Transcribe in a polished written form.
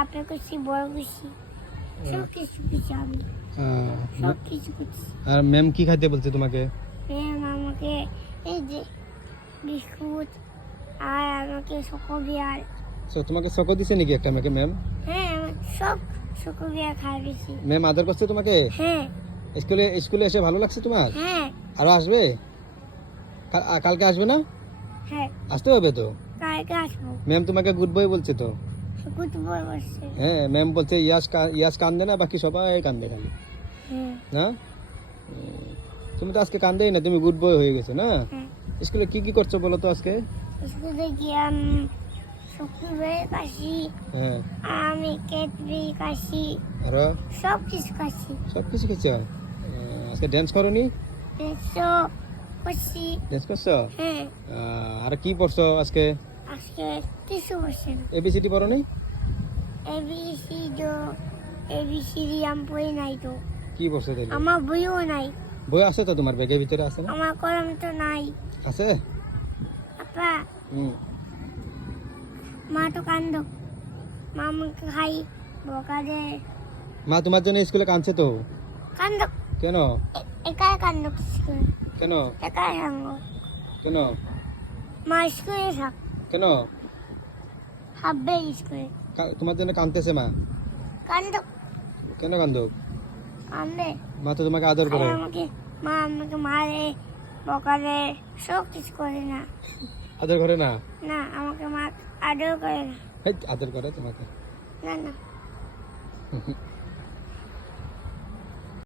Apple করছি, বড় করছি, সব কিছু করছি আমি, সব কিছু করছি। আর ম্যাম কি খাইতে বলছে তোমাকে? ম্যাম আমাকে এই যে বিস্কুট আর আমাকে সকবিয়ার, তোমাকে চকো দিছে নাকি একটা মেয়েকে ম্যাম? হ্যাঁ আমার সব সকবিয়ার খাই বেশি। ম্যাম আদর করছে তোমাকে? হ্যাঁ স্কুলে এসে ভালো লাগছে তোমার? হ্যাঁ আরো আসবে? কালকে আসবে না? হ্যাঁ, আসতে হবে তো। কালকে আসবো। ম্যাম তোমাকে গুড বয় বলছে তো। গুড বয় বলছে। হ্যাঁ ম্যাম বলছে ইয়াস কান্দে না, বাকি সবাই কান্দে খালি হ্যাঁ না। তুমি তো আজকে কান্দেই না, তুমি গুড বয় হয়ে গেছো না। হ্যাঁ, স্কুলে কি কি করছো বলো তো আজকে? স্কুলে গিয়ে শুক্রবার কাশি, হ্যাঁ আমি কেটবি কাশি, আরো সব কিছু কাশি। সব কিছু খেয়েছো? আজকে ড্যান্স করোনি? পেঁচো করছি। ড্যান্স করছো? হ্যাঁ আর কি পড়ছো আজকে? আজকে কিছু করছি না। এবিসিডি পড়ো নি? এবিসিডি আমি পড়ি নাই তো, কি পড়ছো তাহলে? আমার বইও নাই, বই আছে তো তোমার ব্যাগের ভিতরে, আছে না? আমার কলম তো নাই। আছে? আপা হুম। মা তো কান্দ, মা আমাকে খাই বকা দে। মা তোমার জন্য স্কুলে কাঁদছে তো। কান্দ কেন? একাই কান্দ স্কুলে, কেন? একাই কান্দ। কেন? মা স্কুলে থাক, কেন? হাববে স্কুলে। তোমার জন্য কাঁদতেছে মা? কান্দ কেন কান্দো? কান্দে, মা তো তোমাকে আদর করে। মা আমাকে মারে, বকা দে, সব কিছু করে না। আদর করে না? না আমাকে মা আদর করে না। আদর করে তোমাকে। না না